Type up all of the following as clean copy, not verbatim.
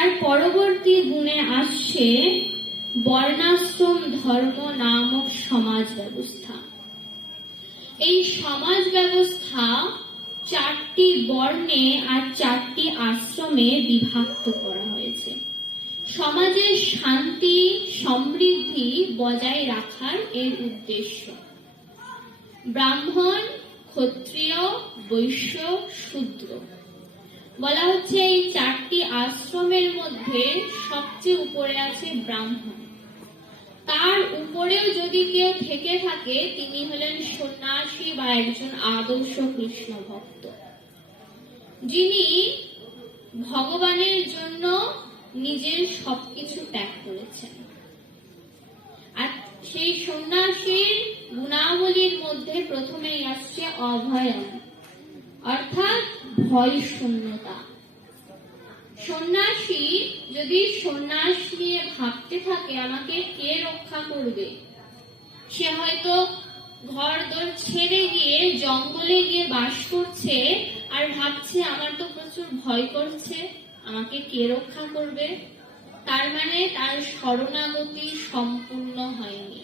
তার পরবর্তী গুণে আসছে বর্ণাশ্রম ধর্ম নামক সমাজ ব্যবস্থা। এই সমাজ ব্যবস্থা 4টি বর্ণে আর 4টি আশ্রমে বিভক্ত করা হয়েছে সমাজের শান্তি সমৃদ্ধি বজায় রাখার এর উদ্দেশ্য। ব্রাহ্মণ, ক্ষত্রিয়, বৈশ্য, শূদ্র বলা হচ্ছে এই 4টি আশ্রমের মধ্যে সবচেয়ে উপরে আছে ব্রাহ্মণ। তার উপরেও যদি কেউ থেকে থাকে তিনি হলেন সন্ন্যাসী বা একজন আদর্শ কৃষ্ণ ভক্ত, যিনি ভগবানের জন্য নিজের সবকিছু ত্যাগ করেছেন। আর সেই সন্ন্যাসীর গুণাবলীর মধ্যে প্রথমেই আসছে অভয়ম, অর্থাৎ ভয় শূন্যতা। সন্ন্যাসী যদি সন্ন্যাস নিয়ে ভাবতে থাকে আমাকে কে রক্ষা করবে, সে হয়তো ঘর দর ছেড়ে গিয়ে জঙ্গলে গিয়ে বাস করছে আর ভাবছে আমার তো প্রচুর ভয় করছে, আমাকে কে রক্ষা করবে, তার মানে তার শরণাগতি সম্পূর্ণ হয়নি।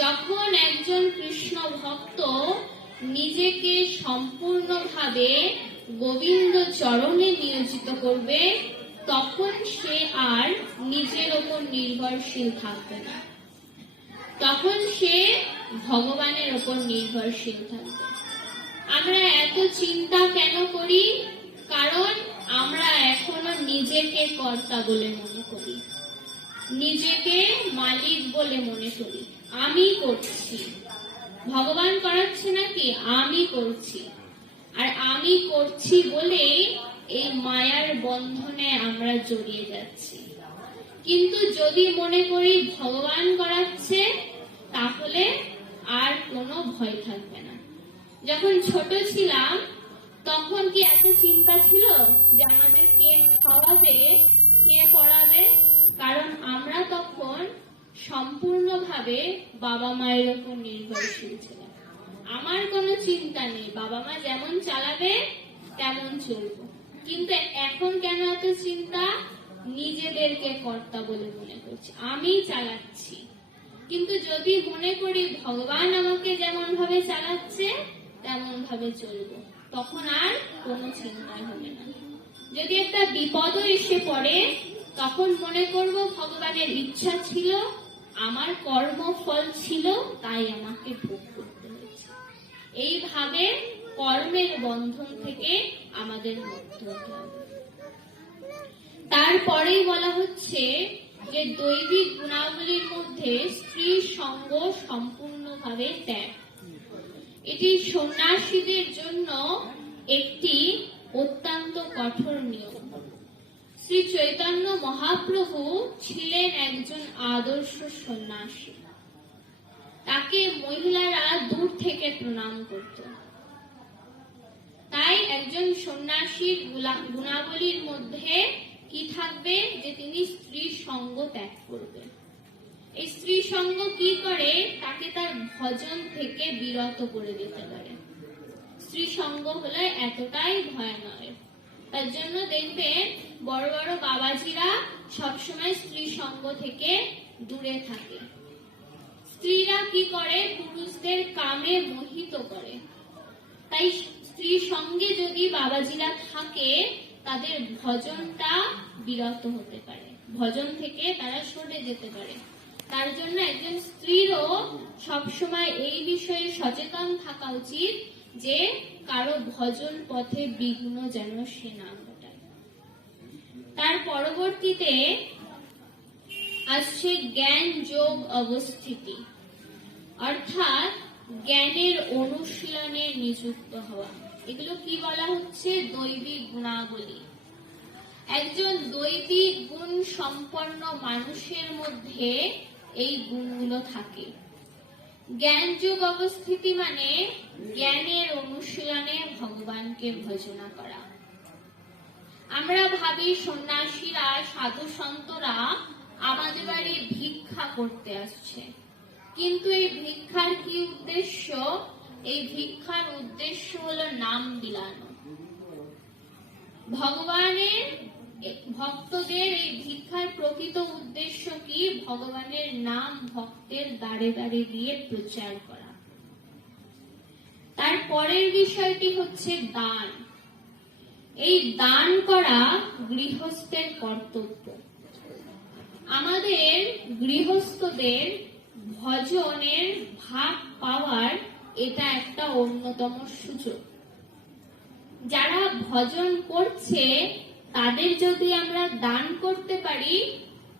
যখন একজন কৃষ্ণ ভক্ত নিজেকে সম্পূর্ণভাবে গোবিন্দ চরণে নিয়োজিত করবে তখন সে আর নিজের ওপর নির্ভরশীল থাকবে না, তখন সে ভগবানের ওপর নির্ভরশীল থাকবে। আমরা এত চিন্তা কেন করি? কারণ আমরা এখনো নিজেকে কর্তা বলে মনে করি, নিজেকে মালিক বলে মনে করি। আমি করছি, ভগবান করাচ্ছে নাকি? আমি করছি। আর আমি করছি বলে এই মায়ার বন্ধনে আমরা জড়িয়ে যাচ্ছি। কিন্তু যদি মনে করি ভগবান করাচ্ছে তাহলে আর কোনো ভয় থাকবে না। যখন ছোট ছিলাম তখন কি এত চিন্তা ছিল যে আমাদের কে খাওয়াবে, কে পড়াবে? কারণ আমরা তখন সম্পূর্ণভাবে বাবা মায়ের উপর নির্ভরশীল ছিলাম। আমার কোনো চিন্তা নেই, বাবা মা যেমন চালাবে তেমন চলবো। কিন্তু এখন কেন এত চিন্তা? নিজেদেরকে কর্তা বলে মনে করছি, আমি চালাচ্ছি। কিন্তু যদি মনে করি ভগবান আমাকে যেমন ভাবে চালাচ্ছে তেমন ভাবে চলবো, তখন আর কোনো চিন্তা হবে না। যদি একটা বিপদও এসে পড়ে তখন মনে করব ভগবানের ইচ্ছা ছিল, আমার কর্মফল ছিল, তাই আমাকে ভোগ করতে হয়েছে। এইভাবে কর্মের বন্ধন থেকে আমাদের মুক্ত হতে হবে। তারপরেই বলা হচ্ছে যে দৈবিক গুণাবলীর মধ্যে স্ত্রী সঙ্গ সম্পূর্ণভাবে ত্যাগ। এটি সন্ন্যাসীদের জন্য একটি অত্যন্ত কঠোর নিয়ম। শ্রী চৈতন্য মহাপ্রভু ছিলেন একজন আদর্শ সন্ন্যাসী। তাকে মহিলারা দূর থেকে প্রণাম করত। তাই একজন সন্ন্যাসীর গুণাবলীর মধ্যে কি থাকবে? যে তিনি স্ত্রী সঙ্গ ত্যাগ করবে। এই স্ত্রী সঙ্গ কি করে? তাকে তার ভজন থেকে বিরত করে দিতে পারে। স্ত্রী সঙ্গ হলে এতটাই ভয়ানক। তার জন্য দেখবেন বড় বড় বাবাজিরা সবসময় স্ত্রী সঙ্গ থেকে দূরে থাকে। স্ত্রীরা কি করে? পুরুষদের কামে মোহিত করে। তাই স্ত্রী সঙ্গে যদি বাবাজিরা থাকে তাদের ভজনটা বিরত হতে পারে, ভজন থেকে তারা সরে যেতে পারে। তার জন্য একজন স্ত্রীরও সবসময় এই বিষয়ে সচেতন থাকা উচিত যে কারো ভজন পথে বিঘ্ন যেন সে না ঘটায়। তার পরবর্তীতে আসছে জ্ঞান যোগ অবস্থিতি, অর্থাৎ জ্ঞানের অনুশীলনে নিযুক্ত হওয়া। এগুলো কি বলা হচ্ছে? দৈবিক গুণাবলী। একজন দৈবিক গুণ সম্পন্ন মানুষের মধ্যে এই গুণগুলো থাকে। জ্ঞান যোগ অবস্থিতি মানে জ্ঞানের অনুশীলনে ভগবানকে ভজনা করা। আমরা ভাবি সন্ন্যাসীরা, সাধু সন্তরা আমাদের বাড়ি ভিক্ষা করতে আসছে, কিন্তু এই ভিক্ষার কি উদ্দেশ্য? এই ভিক্ষার উদ্দেশ্য হলো নাম বিলানো। ভগবানের ভক্তদের এই ভিক্ষার প্রকৃত উদ্দেশ্য কি? ভগবানের নাম ভক্তের দ্বারে দ্বারে গিয়ে প্রচার করা। তার পরের বিষয়টি হচ্ছে দান। এই দান করা গৃহস্থের কর্তব্য। আমাদের গৃহস্থদের ভজনের ভাগ পাওয়ার এটা একটা অন্যতম সুযোগ। যারা ভজন করছে তাদের যদি আমরা দান করতে পারি,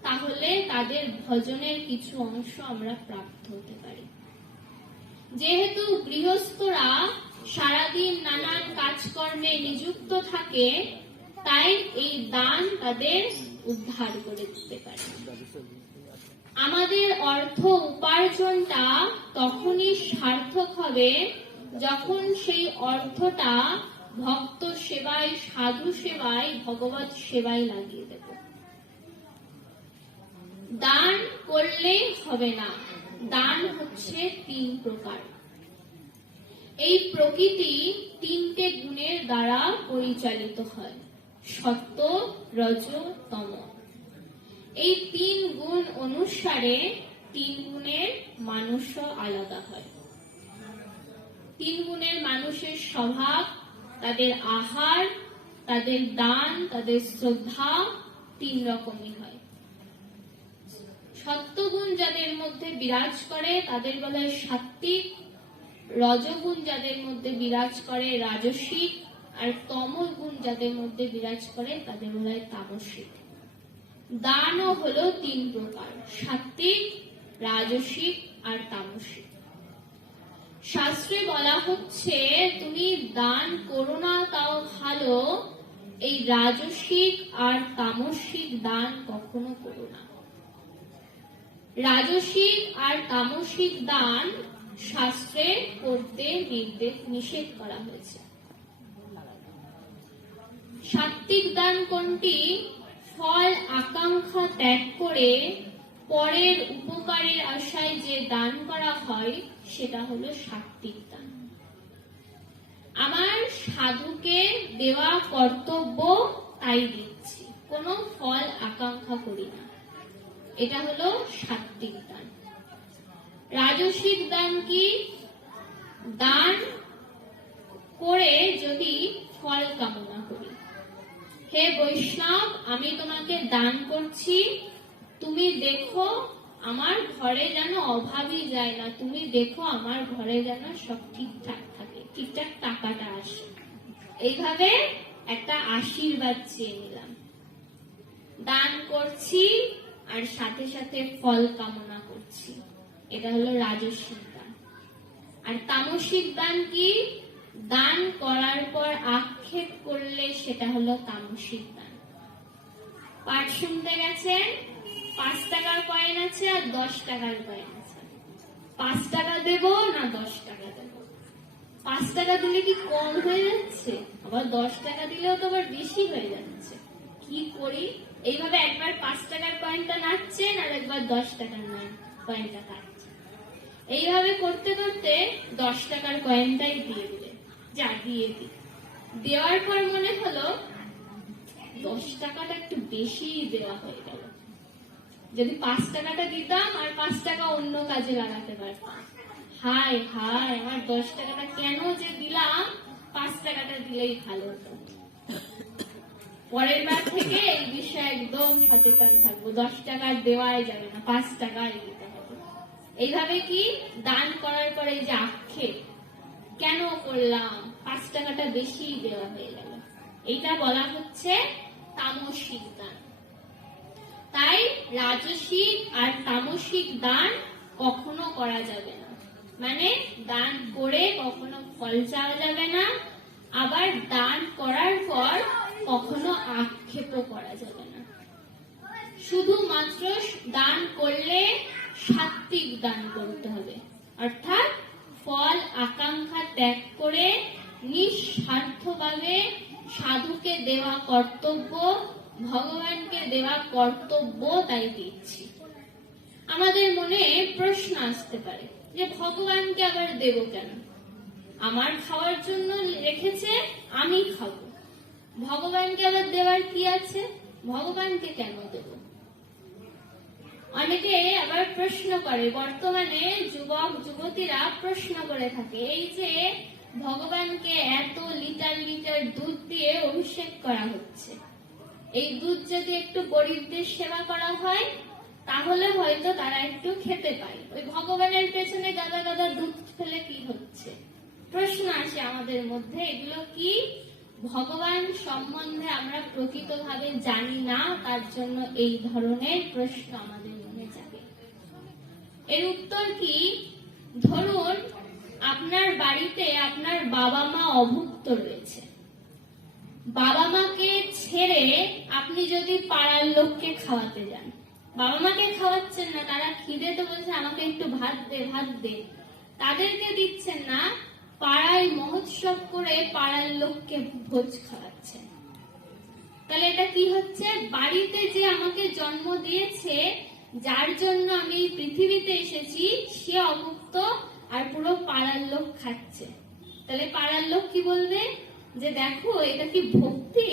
তাহলে তাদের ভজনের কিছু অংশ আমরা প্রাপ্ত হতে পারি। যেহেতু গৃহস্থরা সারাদিন নানান কাজকর্মে নিযুক্ত থাকে, তাই এই দান তাদের উদ্ধার করে দিতে পারে। আমাদের অর্থ উপার্জনটা তখনই সার্থক হবে যখন সেই অর্থটা ভক্ত সেবায়, সাধু সেবায়, ভগবত সেবায় লাগিয়ে দেব। দান করলেই হবে না, দান হচ্ছে 3 প্রকার। এই প্রকৃতি 3টে গুণের দ্বারা পরিচালিত হয়, সত্য, রজ, তম। এই 3 গুণ অনুসারে 3 গুণের মানুষও আলাদা হয়। 3 গুণের মানুষের স্বভাব, তাদের আহার, তাদের দান, তাদের শ্রদ্ধা 3 রকমই হয়। সত্যগুণ যাদের মধ্যে বিরাজ করে তাদের বলা হয় সাত্ত্বিক, রজগুণ যাদের মধ্যে বিরাজ করে রাজসিক, আর তমগুণ যাদের মধ্যে বিরাজ করে তাদের বলা হয় তামসিক। দানও হলো 3 প্রকার, সাত্ত্বিক, রাজসিক আর তামসিক। শাস্ত্রে বলা হচ্ছে তুমি দান করো না তাও ভালো, এই রাজসিক আর তামসিক দান কখনো করো না। রাজসিক আর তামসিক দান শাস্ত্রে করতে নিষেধ করা হয়েছে। সাত্ত্বিক দান কোনটি? ফল আকাঙ্ক্ষা ত্যাগ করে পরের উপকারের আশায় যে দান করা হয় সেটা হলো সাত্ত্বিক দান। আমার সাধুকে দেওয়া কর্তব্য, তাই দিচ্ছি, কোনো ফল আকাঙ্ক্ষা করি না, এটা হলো সাত্ত্বিক দান। রাজসিক দান কি? দান করে যদি ফল কামনা করি, হে বৈষ্ণব আমি তোমাকে দান করছি, তুমি দেখো আমার ঘরে যেন অভাবই যায় না, তুমি দেখো আমার ঘরে যেন সব ঠিকঠাক থাকে, ঠিকঠাক টাকাটা আসে। এইভাবে একটা আশীর্বাদ চেয়ে নিলাম। দান করছি আর সাথে সাথে ফল কামনা করছি, এটা হলো রাজসিক দান। আর তামসিক দান কি? দান করার পর আক্ষেপ করলে সেটা হলো তামসিক দান। পাঠ শুনতে গেছেন, 5 টাকার কয়েন আছে আর 10 টাকার কয়েন আছে, 5 টাকা দেব না 10 টাকা দেব? 5 টাকা দিলে কি কম হয়ে যাচ্ছে? আবার 10 টাকা দিলেও তো আবার বেশি হয়ে যাচ্ছে। কি করি? এইভাবে একবার 5 টাকার কয়েনটা নাড়ছেন আর একবার 10 টাকার কয়েনটা কাটছেন। এইভাবে করতে করতে 10 টাকার কয়েনটাই দিয়ে দিলে, যা দিয়ে দি। দেওয়ার পর মনে হলো 10 টাকাটা একটু বেশি দেওয়া হয়ে গেল, যদি 5 টাকাটা দিতাম আর 5 টাকা অন্য কাজে লাগাতে পারতাম। হায় হায়, আমার 10 টাকাটা কেন যে দিলাম, 5 টাকাটা দিলেই ভালো হতো। পরের বার থেকে এই বিষয়ে একদম সচেতন থাকবো, 10 টাকা দেওয়াই যাবে না, 5 টাকাই দিতে হবে। এইভাবে কি দান করার পরে যে আক্ষেপ, কেন করলাম, 5 টাকাটা বেশি দেওয়া হয়ে গেল, এইটা বলা হচ্ছে তামসিক দান। তাই রাজসিক আর তামসিক দান কখনো করা যাবে না। মানে দান করে কখনো ফল চাওয়া যাবে না, আবার দান করার পর কখনো আক্ষেপও করা যাবে না। শুধুমাত্র দান করলে সাত্ত্বিক দান করতে হবে, অর্থাৎ ফল আকাঙ্ক্ষা ত্যাগ করে নিঃস্বার্থভাবে সাধুকে দেওয়া কর্তব্য, ভগবানকে দেওয়া কর্তব্য, তাই দিচ্ছি। আমাদের মনে প্রশ্ন আসতে পারে যে ভগবানকে আবার দেব কেন? আমার খাওয়ার জন্য রেখেছে, আমি খাবো, ভগবানকে আবার দেওয়ার কি আছে? ভগবানকে কেন দেব? অনেকে আবার প্রশ্ন করে, বর্তমানে যুবক যুবতীরা প্রশ্ন করে থাকে, এই যে ভগবানকে এত লিটার লিটার দুধ দিয়ে অভিষেক করা হচ্ছে, এই দুধ যদি একটু গরিবদের সেবা করা হয় তাহলে হয়তো তারা একটু খেতে পায়, ওই ভগবানের পেছনে গাদা গাদা দুধ ফেলে কি হচ্ছে? প্রশ্ন আসে আমাদের মধ্যে। এগুলো কি? ভগবান সম্বন্ধে আমরা প্রকৃতভাবে জানি না, তার জন্য এই ধরনের প্রশ্ন আমাদের মনে জাগে। এর উত্তর কি? ধরুন আপনার বাড়িতে আপনার বাবা মা অভুক্ত রয়েছে, বাবা মাকে ছেড়ে আপনি যদি পাড়ার লোককে খাওয়াতে যান, বাবা মাকে খাওয়াচ্ছেন না, তারা খিদেতে বলছে আমাকে একটু ভাত দে ভাত দে, তাদেরকে দিচ্ছেন না, পাড়ায় মহোৎসব করে পাড়ার লোককে ভোজ খাওয়াচ্ছেন। তাহলে এটা কি হচ্ছে? বাড়িতে যে আমাকে জন্ম দিয়েছে, যার জন্য আমি পৃথিবীতে এসেছি, সে অভুক্ত আর পুরো পাড়ার লোক খাচ্ছে। তাহলে পাড়ার লোক কি বলবে? যে দেখো এটা কি ভক্তি,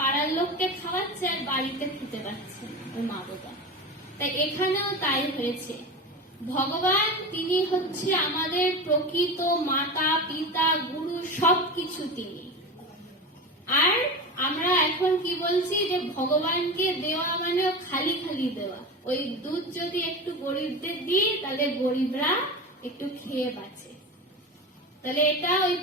পাড়ার লোককে খাওয়াচ্ছে আর বাড়িতে খেতে পাচ্ছে ওই মা বাবা। তাই এখানেও তাই হয়েছে। ভগবান তিনি হচ্ছে আমাদের প্রকৃত মাতা পিতা গুরু সবকিছু তিনি। আর আমরা এখন কি বলছি যে ভগবানকে দেওয়া মানে খালি খালি দেওয়া, ওই দুধ যদি একটু গরিবদের দিই তাহলে গরিবরা একটু খেয়ে বাঁচে। তাহলে এটা ওই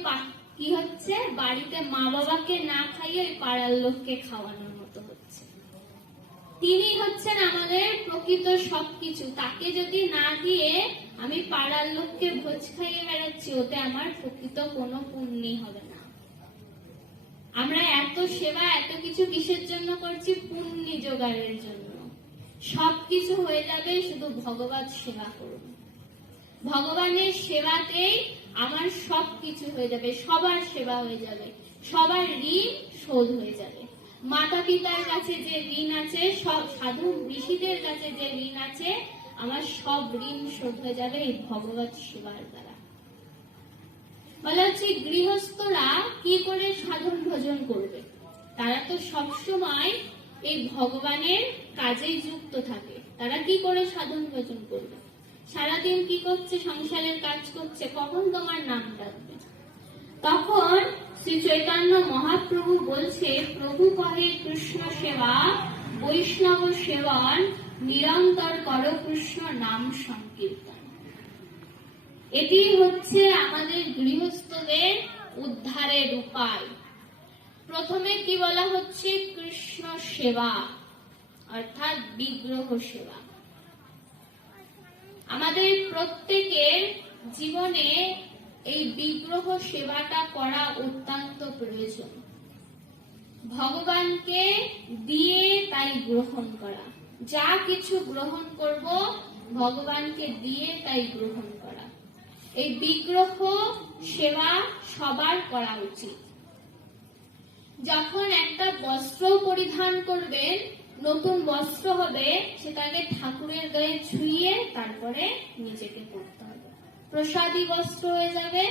কি হচ্ছে? বাড়িতে মা বাবাকে না খাইয়ে ওই পাড়ার লোককে খাওয়ানোর মতো হচ্ছে। তিনি হচ্ছেন আমাদের প্রকৃত সবকিছু, তাকে যদি না দিয়ে আমি পাড়ার লোককে ভোজ খাইয়ে বেড়াচ্ছি, ওতে আমার প্রকৃত কোনো পুণ্যই হবে না। আমরা এত সেবা এত কিছু কিসের জন্য করছি? পুণ্য জোগাড়ের জন্য। সবকিছু হয়ে যাবে, শুধু ভগবত সেবা করুন। ভগবানের সেবাতেই আমার সবকিছু হয়ে যাবে, সবার সেবা হয়ে যাবে, সবার ঋণ শোধ হয়ে যাবে। মাতা পিতার কাছে যে ঋণ আছে, সব সাধু ঋষিদের কাছে যে ঋণ আছে, আমার সব ঋণ শোধ হয়ে যাবে এই ভগবত সেবার দ্বারা। বলা হচ্ছে গৃহস্থরা কি করে সাধন ভজন করবে? তারা তো সবসময় এই ভগবানের কাজেই যুক্ত থাকে, তারা কি করে সাধন ভজন করবে? সারাদিন কি করছে? সংসারের কাজ করছে, কখন তোমার নাম ডাকবে? তখন শ্রী চৈতন্য মহাপ্রভু বলছে, প্রভু কহে কৃষ্ণ সেবা বৈষ্ণব সেবন নিরন্তর কর কৃষ্ণ নাম সংকীর্তন। এটি হচ্ছে আমাদের গৃহস্থদের উদ্ধারের উপায়। প্রথমে কি বলা হচ্ছে? কৃষ্ণ সেবা, অর্থাৎ বিগ্রহ সেবা। আমাদের প্রত্যেকের জীবনে এই বিগ্রহ সেবাটা করা অত্যন্ত প্রয়োজন। ভগবানকে দিয়ে তাই গ্রহণ করা, যা কিছু গ্রহণ করব ভগবানকে দিয়ে তাই গ্রহণ করা। এই বিগ্রহ সেবা সবার করা উচিত। যখন একটা বস্ত্র পরিধান করবেন, নতুন বস্ত্র হবে, সেটাকে ঠাকুরের গায়ে ছুঁয়ে তারপরে নিজেকে পরতে হবে। প্রসাদী বস্ত্র হয়ে যাবে,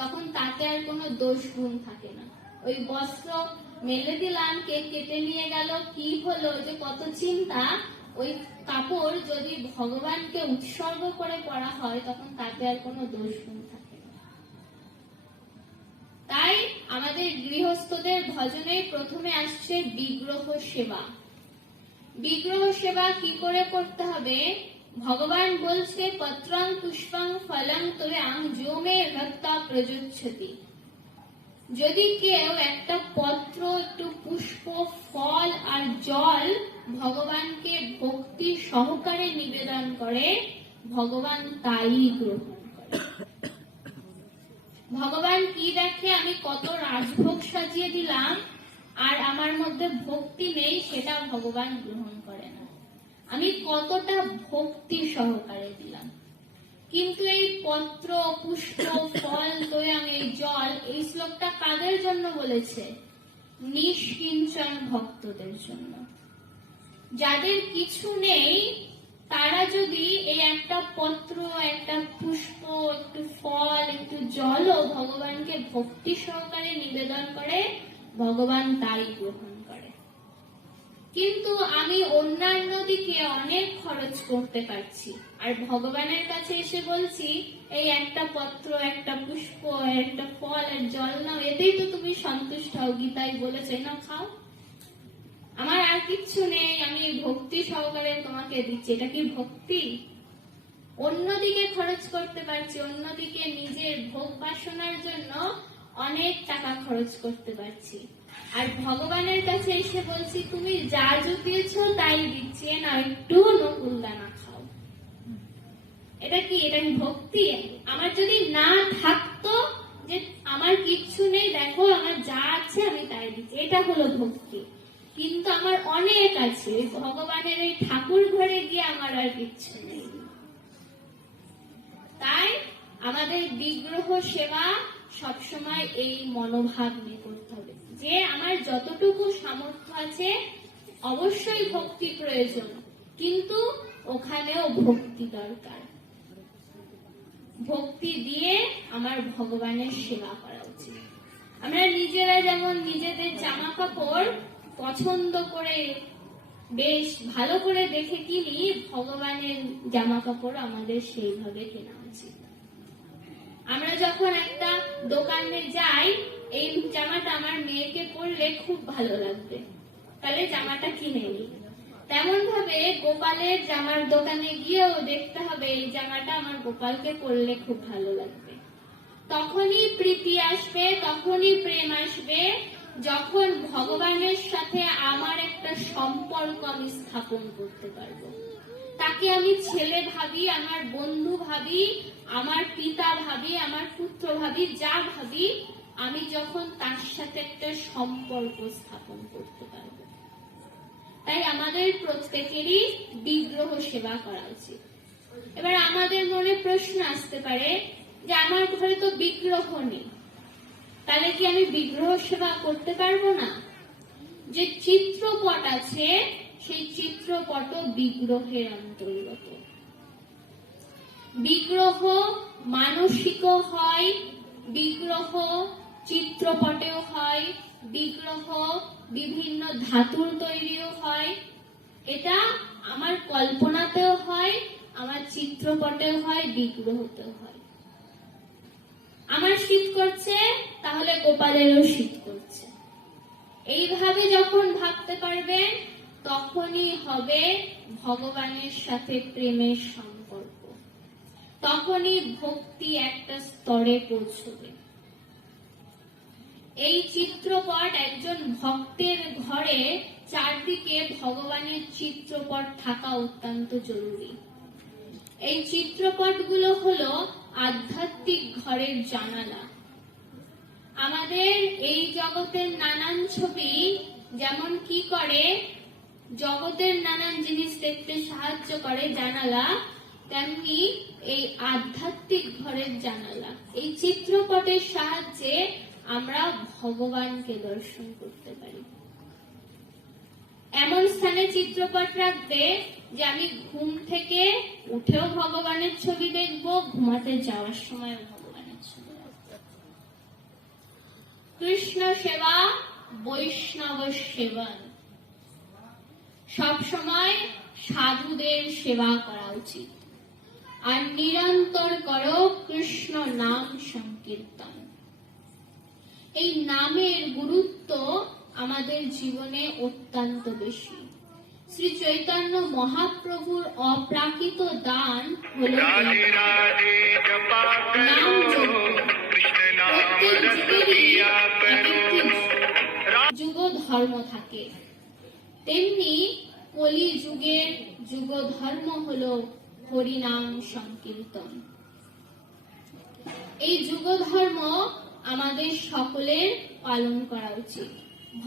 তখন তাতে আর কোনো দোষ গুণ থাকে না। ওই বস্ত্র মেলে দিলাম, কে কেটে নিয়ে গেল, কি হলো, যে কত চিন্তা। ওই কাপড় যদি ভগবানকে উৎসর্গ করে পরা হয়, তখন তাতে আর কোনো দোষ গুণ থাকে না। তাই আমাদের গৃহস্থদের ভজনে প্রথমে আসছে বিগ্রহ সেবা। বিগ্রহ সেবা কি করে করতে হবে? ভগবান বলছে, পত্রং পুষ্পং ফলং তোয়াং যো মে ভক্তা প্রযচ্ছতি। যদি কেউ একটা পত্র, একটু পুষ্প, ফল আর জল ভগবানকে ভক্তি সহকারে নিবেদন করে, ভগবান তাই গ্রহণ করে। ভগবান কি দেখে? আমি কত রাজভোগ সাজিয়ে দিলাম আর আমার মধ্যে ভক্তি নেই, সেটা ভগবান গ্রহণ করে না। আমি কতটা ভক্তি সহকারে দিলাম। কিন্তু এই পত্র, পুষ্প, ফল, তোয়াং, এই জল, এই শ্লোকটা কাদের জন্য বলেছে? নিষ্কিঞ্চন ভক্তদের জন্য। যাদের কিছু নেই, তারা যদি এই একটা পত্র, একটা পুষ্প, একটু ফল, একটু জলও ভগবানকে ভক্তি সহকারে নিবেদন করে, ভগবান তাই গ্রহণ করে। কিন্তু আমি অন্যান্য দিকে অনেক খরচ করতে পারছি, আর ভগবানের কাছে এসে বলছি এই একটা পত্র, একটা পুষ্প, একটা ফল আর জল নাও, এতেই তো তুমি সন্তুষ্ট হও, গীতায় বলেছে, না খাও, আমার আর কিচ্ছু নেই, আমি ভক্তি সহকারে তোমাকে দিচ্ছি। এটা কি ভক্তি? অন্যদিকে খরচ করতে পারছি, অন্যদিকে নিজের ভোগ বাসনার জন্য অনেক টাকা খরচ করতে পারছি, আর ভগবানের কাছে এসে বলছি তুমি যা জুটিয়েছ তাই দিচ্ছি, না একটু নকুল দানা খাও। এটা কি? এটা কি ভক্তি? আমার যদি না থাকতো যে আমার কিচ্ছু নেই, দেখো আমার যা আছে আমি তাই দিচ্ছি, এটা হলো ভক্তি। কিন্তু আমার অনেক আছে, ভগবানের এই ঠাকুর ঘরে গিয়ে আমার আর কিচ্ছু নেই। তাই আমাদের বিগ্রহ সেবা সবসময় এই মনোভাব নিয়ে করতে হবে যে আমার যতটুকু সামর্থ্য আছে অবশ্যই ভক্তি প্রয়োজন, কিন্তু ওখানেও ভক্তি দরকার। ভক্তি দিয়ে আমার ভগবানের সেবা করা উচিত। আমরা নিজেরা যেমন নিজেদের জামা কাপড় পছন্দ করে বেশ ভালো করে দেখে কিনি, ভগবানের জামা কাপড় আমাদের সেইভাবে কেনা উচিত। আমরা যখন একটা দোকানে যাই, এই জামাটা আমার মেয়েকে পরলে খুব ভালো লাগবে, তাহলে জামাটা কিনে নিই। তেমন ভাবে গোপালের জামার দোকানে গিয়েও দেখতে হবে এই জামাটা আমার গোপালকে পরলে খুব ভালো লাগবে। তখনই প্রীতি আসবে, তখনই প্রেম আসবে, যখন ভগবানের সাথে আমার একটা সম্পর্ক আমি স্থাপন করতে পারবো। তাকে আমি ছেলে ভাবি, আমার বন্ধু ভাবি, আমার পিতা ভাবি, আমার পুত্র ভাবি, যা ভাবি, আমি যখন তার সাথে একটা সম্পর্ক স্থাপন করতে পারবো। তাই আমাদের প্রত্যেকেরই বিগ্রহ সেবা করা উচিত। এবার আমাদের মনে প্রশ্ন আসতে পারে যে আমার ঘরে তো বিগ্রহ নেই, তাহলে কি আমি বিগ্রহ সেবা করতে পারবো না? যে চিত্রপট আছে সেই চিত্রপট বিগ্রহের অন্তর্গত। বিগ্রহ মানসিকও হয়, বিগ্রহ চিত্রপটেও হয়, বিগ্রহ বিভিন্ন ধাতুর তৈরিও হয়। এটা আমার কল্পনাতেও হয়, আমার চিত্রপটেও হয়, বিগ্রহতেও হয়। আমার শীত করছে, তাহলে গোপালেরও শীত করছে। এইভাবে যখন ভাবতে পারবেন, তখনই হবে ভগবানের সাথে প্রেমের সম্পর্ক, তখনই ভক্তি একটা স্তরে পৌঁছবে। এই চিত্রপট একজন ভক্তের ঘরে চারদিকে ভগবানের চিত্রপট থাকা অত্যন্ত জরুরি। এই চিত্রপটগুলো হলো আধ্যাত্মিক ঘরের জানালা। আমাদের এই জগতের নানান ছবি যেমন কি করে, জগতের নানান জিনিস দেখতে সাহায্য করে জানালা, তেমনি এই আধ্যাত্মিক ঘরের জানালা। এই চিত্রপটের সাহায্যে আমরা ভগবানকে দর্শন করতে পারি। এমন স্থানে চিত্রপট রাখবে যে আমি ঘুম থেকে উঠেও ভগবানের ছবি দেখব, ঘুমাতে যাওয়ার সময় ভগবানের ছবি রাখবো। কৃষ্ণ সেবা বৈষ্ণব সেবন, সব সময় সাধুদের সেবা করা উচিত। আর নিরন্তর করো কৃষ্ণ নাম সংকীর্তন। এই নামের গুরুত্ব আমাদের জীবনে অত্যন্ত বেশি। শ্রী চৈতন্য মহাপ্রভুর অপ্রাকৃত দান হল নাম যজ্ঞ। প্রত্যেক যুগেরই যুগ ধর্ম থাকে, তেমনি কলি যুগের যুগ ধর্ম হল হরিনাম সংকীর্তন। এই যুগ ধর্ম আমাদের সকলের পালন করা উচিত।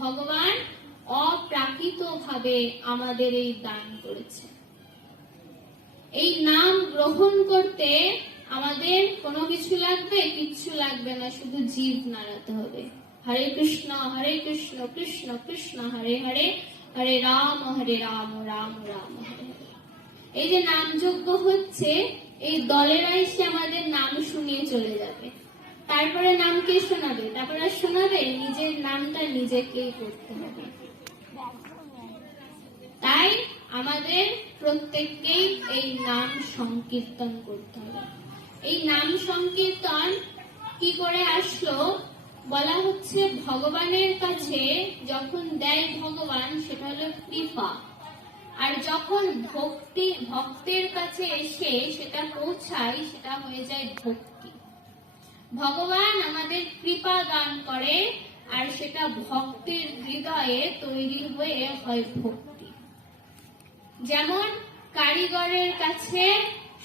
ভগবান অপ্রাকৃতভাবে আমাদের এই দান করেছে। এই নাম গ্রহণ করতে আমাদের কোনো কিছু লাগবে? কিচ্ছু লাগবে না, শুধু জিভ নাড়াতে হবে। হরে কৃষ্ণ কৃষ্ণ কৃষ্ণ হরে হরে, হরে রাম রাম রাম হরে হরে। এই যে নাম যজ্ঞ হচ্ছে, এই দলেরা এসে আমাদের নাম শুনিয়ে চলে যাবে, তারপরে নাম কে শোনাবে? তারপরে শোনাবে নিজের নামটা নিজেকেই করতে হবে। তাই আমাদের প্রত্যেককেই এই নাম সংকীর্তন করতে হবে। এই নাম সংকীর্তন কি করে আসলো? বলা হচ্ছে ভগবানের কাছে যখন দেয় ভগবান, সেটা হলো কৃপা, আর যখন ভক্তের কাছে এসে সেটা পৌঁছায়, সেটা হয়ে যায় ভক্তি। ভগবান আমাদের কৃপা দান করে, আর সেটা ভক্তের হৃদয়ে তৈরি হয়ে হয় ভক্তি। যেমন কারিগরের কাছে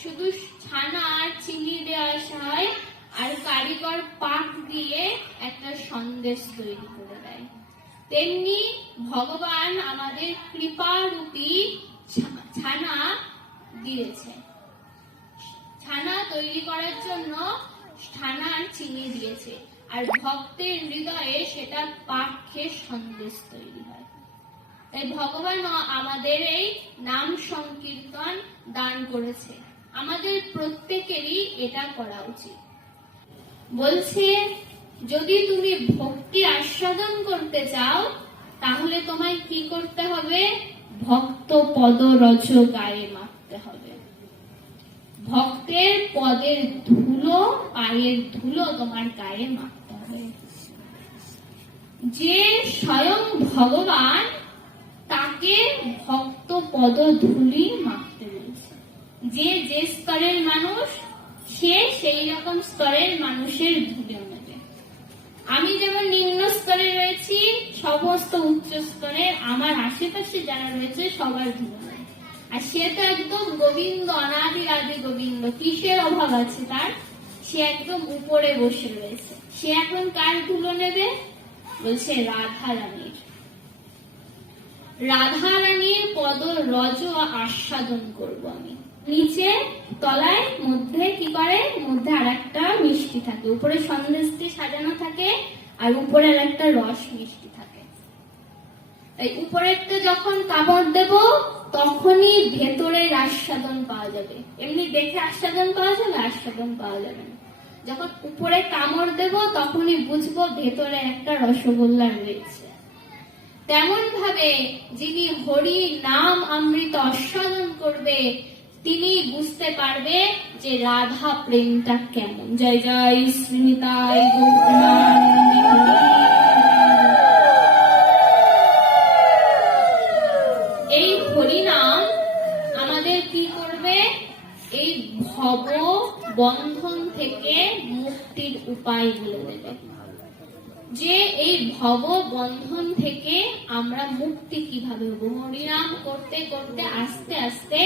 শুধু ছানা আর চিনি দেওয়া হয়, আর কারিগর পাক দিয়ে একটা সন্দেশ তৈরি করে দেয়। তেমনি ভগবান আমাদের কৃপারূপী ছানা দিয়েছে। ছানা তৈরি করার জন্য ছানা আর চিনি দিয়েছে, আর ভক্তের হৃদয়ে সেটা পাক খেয়ে সন্দেশ তৈরি হয়। তাই ভগবান আমাদের এই নাম সংকীর্তন দান করেছে, আমাদের প্রত্যেকেরই এটা করা উচিত। বলছে যদি তুমি ভক্তি আস্বাদন করতে চাও, তাহলে তোমায় কি করতে হবে? ভক্ত পদ রজ গায়ে মাখতে হবে। ভক্তের পদের ধুলো, পায়ের ধুলো তোমার গায়ে মাখতে হবে। যে স্বয়ং ভগবান, তাকে ভক্ত পদ ধুলি মাখতে বলছে। যে যে স্তরের মানুষ, সে সেই রকম স্তরের মানুষের ধুলো নেবে। আমি যেমন নিম্ন স্তরে রয়েছি, সমস্ত উচ্চ স্তরের আমার আশেপাশে যারা রয়েছে সবার ধুলো নেবে। আর সে তো একদম গোবিন্দ, অনাদি আদি গোবিন্দ, কিসের অভাব আছে তার? সে একদম উপরে বসে রয়েছে। সে এখন কার ধুলো নেবে? বলছে রাধা রানীর। রাধা রানীর পদ রজ আস্বাদন করব আমি। নিচে তলায় মধ্যে কি করে? মধ্যে আর একটা মিষ্টি থাকে, উপরে সন্দেশ দিয়ে সাজানো থাকে, আর উপরে আর একটা রস মিষ্টি থাকে। তাই উপরেরটা যখন কামড় দেব, তখনই ভেতরের আস্বাদন পাওয়া যাবে। এমনি দেখে আস্বাদন পাওয়া যাবে? আস্বাদন পাওয়া যাবে না। যখন উপরে কামড় দেব, তখনই বুঝবো ভেতরে একটা রসগোল্লা রয়েছে। তেমন ভাবে যিনি হরি নাম অমৃত আস্বাদন করবে, তিনি বুঝতে পারবে যে রাধা প্রেমটা কেমন। জয় জয় শ্রীনিতাই গৌরাঙ্গী। এই হরিনাম আমাদের কি করবে? এই ভব বন্ধন থেকে মুক্তির উপায় বলে দেবে। যে এই ভব বন্ধন থেকে আমরা মুক্তি কিভাবে হব? হরিনাম করতে করতে আস্তে আস্তে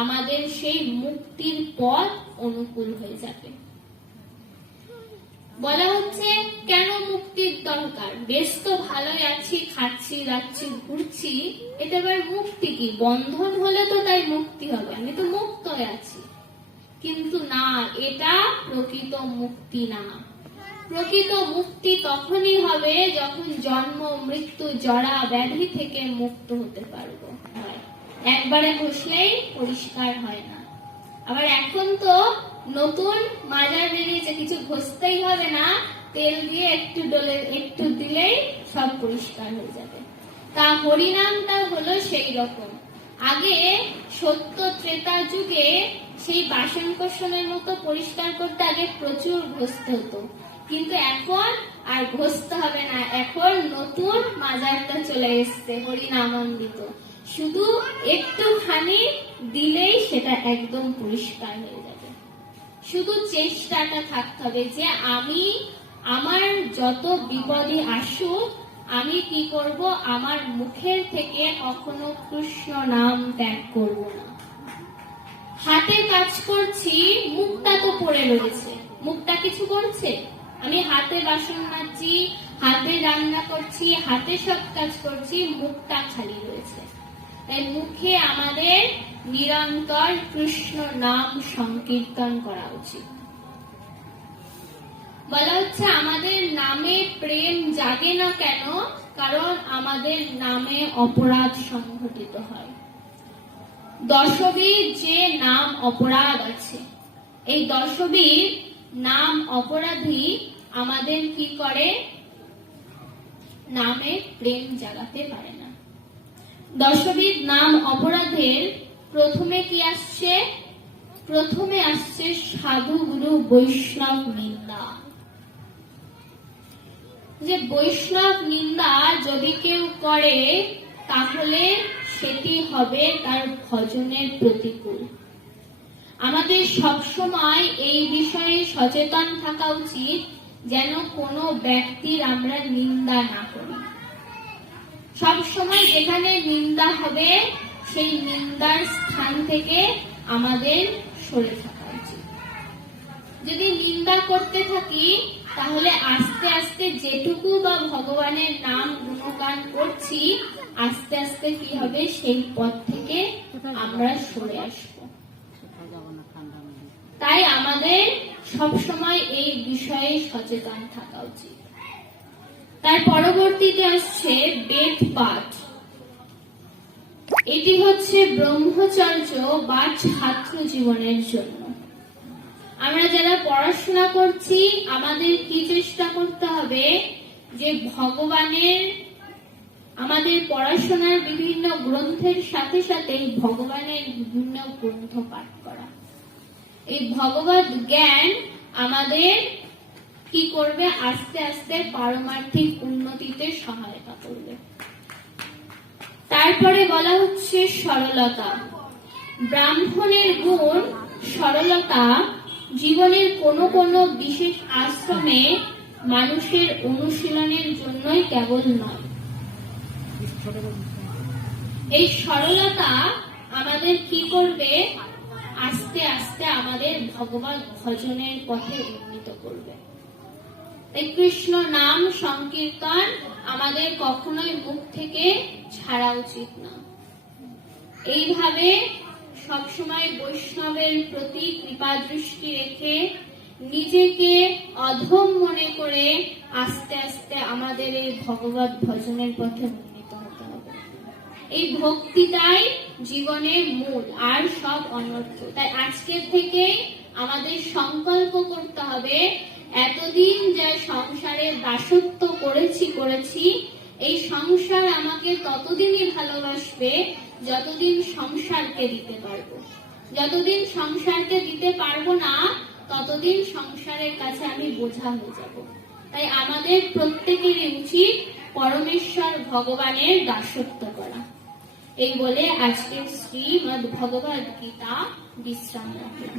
আমাদের সেই মুক্তির পথ অনুকূল হয়ে যাবে। বলা হচ্ছে কেন মুক্তির দরকার? বেশ তো ভালোই আছি, খাচ্ছি, যাচ্ছি, ঘুরছি, এটা আবার মুক্তি কি? বন্ধন হলে তো তাই মুক্তি হবে, আমি তো মুক্ত হয়ে আছি। কিন্তু না, এটা প্রকৃত মুক্তি না। প্রকৃত মুক্তি তখনই হবে যখন জন্ম মৃত্যু জরা ব্যাধি থেকে মুক্ত হতে পারবো। একবারে ঘষলেই পরিষ্কার হয় না। আবার এখন তো নতুন মাজার বেরিয়েছে, কিছু ঘষতেই হবে না, তেল দিয়ে একটু দিলেই সব পরিষ্কার হয়ে যাবে। তা হরিনামটা হলো সেই রকম। আগে সত্য ত্রেতা যুগে সেই বাসন কোসনের মতো পরিষ্কার করতে আগে প্রচুর ঘষতে হতো, কিন্তু এখন আর ঘষতে হবে না। এখন নতুন মাজারটা চলে এসছে হরিনামামৃত, শুধু একটুখানি দিলেই সেটা একদম পরিষ্কার হয়ে যাবে। শুধু চেষ্টাটা থাকতে হবে যে আমি আমার যত বিপদে আসুক, আমি কি করব? আমার মুখের থেকে কখনো কৃষ্ণ নাম ত্যাগ করব না। হাতে কাজ করছি, মুখটা তো পড়ে রয়েছে, মুখটা কিছু করছে? আমি হাতে বাসন মাজছি, হাতে রান্না করছি, হাতে সব কাজ করছি, মুখটা খালি রয়েছে। তাই মুখে আমাদের নিরন্তর কৃষ্ণ নাম সংকীর্তন করা উচিত। বলা হচ্ছে আমাদের নামে প্রেম জাগে না কেন? কারণ আমাদের নামে অপরাধ সংঘটিত হয়। দশবীর যে নাম অপরাধ আছে, এই দশবীর নাম অপরাধী আমাদের কি করে? নামে প্রেম জাগাতে পারে না। দশবিধ নাম অপরাধের প্রথমে কি আসছে? প্রথমে আসছে সাধু গুরু বৈষ্ণব নিন্দা। যে বৈষ্ণব নিন্দা যদি কেউ করে তাহলে সেটি হবে তার ভজনের প্রতিকূল। আমাদের সবসময় এই বিষয়ে সচেতন থাকা উচিত যেন কোনো ব্যক্তির আমরা নিন্দা না করি। সবসময় যেখানে নিন্দা হবে সেই নিন্দার স্থান থেকে আমাদের সরে থাকা উচিত। যদি নিন্দা করতে থাকি তাহলে আস্তে আস্তে যেটুকু বা ভগবানের নাম গুণগান করছি আস্তে আস্তে কি হবে, সেই পথ থেকে আমরা সরে আসব। তাই আমাদের সবসময় এই বিষয়ে সচেতন থাকা উচিত। তার পরবর্তীতে আসছে বেদ পাঠ। এটি হচ্ছে ব্রহ্মচর্য বা ছাত্র জীবনের জন্য। আমরা যারা পড়াশোনা করছি আমাদের কি চেষ্টা করতে হবে যে ভগবানের, আমাদের পড়াশোনার বিভিন্ন গ্রন্থের সাথে সাথে ভগবানের বিভিন্ন গ্রন্থ পাঠ করা। এই ভগবত জ্ঞান আমাদের কি করবে, আস্তে আস্তে পারমার্থিক উন্নতিতে সহায়তা করবে। তারপরে বলা হচ্ছে সরলতা। ব্রাহ্মণের গুণ সরলতা জীবনের কোন কোন বিশেষ আশ্রমে মানুষের অনুশীলনের জন্যই কেবল নয়। এই সরলতা আমাদের কি করবে, আস্তে আস্তে আমাদের ভগবত ভজনের পথে উন্নীত করবে। এই কৃষ্ণ নাম সংকীর্তন আমাদের কখনোই মুখ থেকে ছাড়া উচিত না। এইভাবে সবসময় বৈষ্ণবের প্রতি কৃপা দৃষ্টি রেখে নিজেকে অধম মনে করে আস্তে আস্তে আমাদের এই ভগবত ভজনের পথে উন্নীত হতে হবে। এই ভক্তিটাই জীবনের মূল, আর সব অনর্থ। তাই আজকের থেকে আমাদের সংকল্প করতে হবে, এতদিন যে সংসারে দাসত্ব করেছি এই সংসার আমাকে ততদিনই ভালোবাসবে যতদিন সংসারকে দিতে পারবো। যতদিন সংসারকে দিতে পারবো না ততদিন সংসারের কাছে আমি বোঝা হয়ে যাব। তাই আমাদের প্রত্যেকেরই উচিত পরমেশ্বর ভগবানের দাসত্ব করা। এই বলে আজকের শ্রীমদ্ ভগবদ গীতা বিশ্রাম রাখলাম।